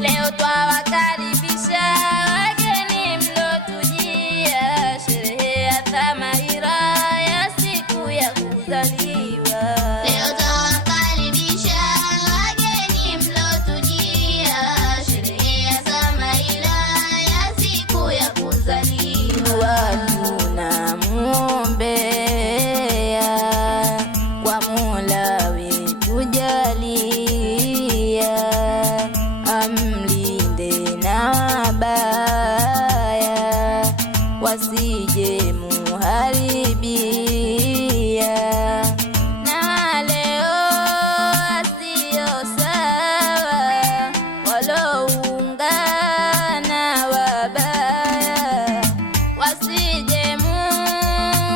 Leo twawakaribisha wageni mlotujia, sherehe ya Thamaira ya siku ya kuzaliwa. Leo twawakaribisha wageni mlotujia, sherehe ya Thamaira ya siku ya kuzaliwa. Tunamuombea kwa Mola wetu jalia, amlinde na mabaya wasije muharibia, na leo asio sawa waloungana wabaya wasije muharibia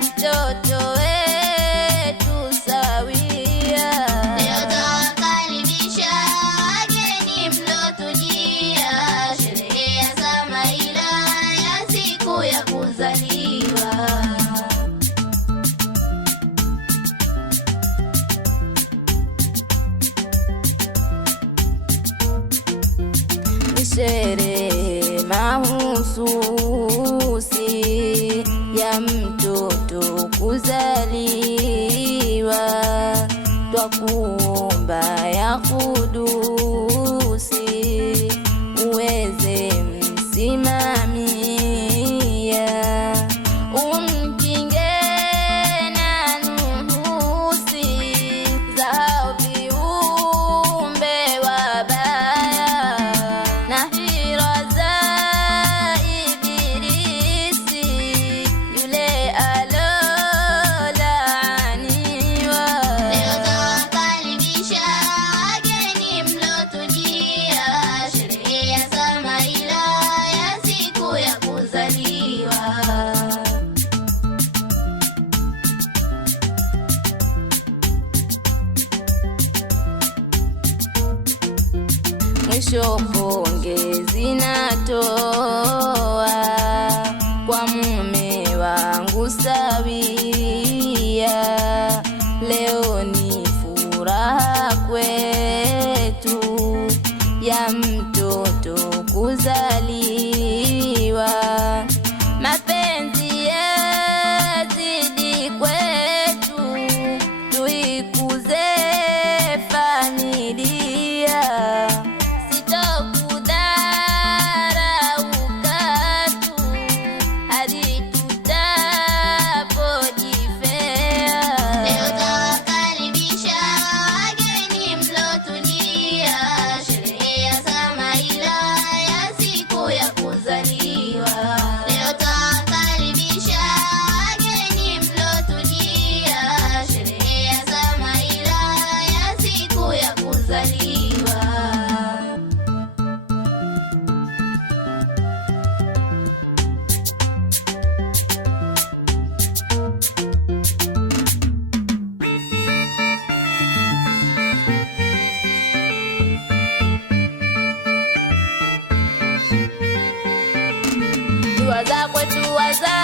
mtoto wetu sawia. Leo twawakaribisha wageni mlotujia, sherehe ya Thamaira ya siku ya kuzaliwa. Ni sherehe mahususi ya mtoto kuzaliwa, twakuomba ya Kudusi uweze msimamia, umkinge na nuhusi za viumbe wabaya na hila za Ibilisi yule alolaaniwa. Leo twawakaribisha wageni mlotujia, sherehe ya Thamaira ya siku ya kuzaliwa. Mwisho pongezi natoa kwa mume wangu sawia, leo ni furaha kwetu ya mtoto kuzaliwa, mapenzi yazidi kwetu, tuikuze familia, sitokudharau katu hadi tutapojifea. Leo twawakaribisha wageni mlotujia, sherehe ya Thamaira ya siku ya kuzaliwa. Leo twawakaribisha wageni mlotujia, sherehe ya Thamaira ya siku ya kuzaliwa. Dua za kwetu wazazi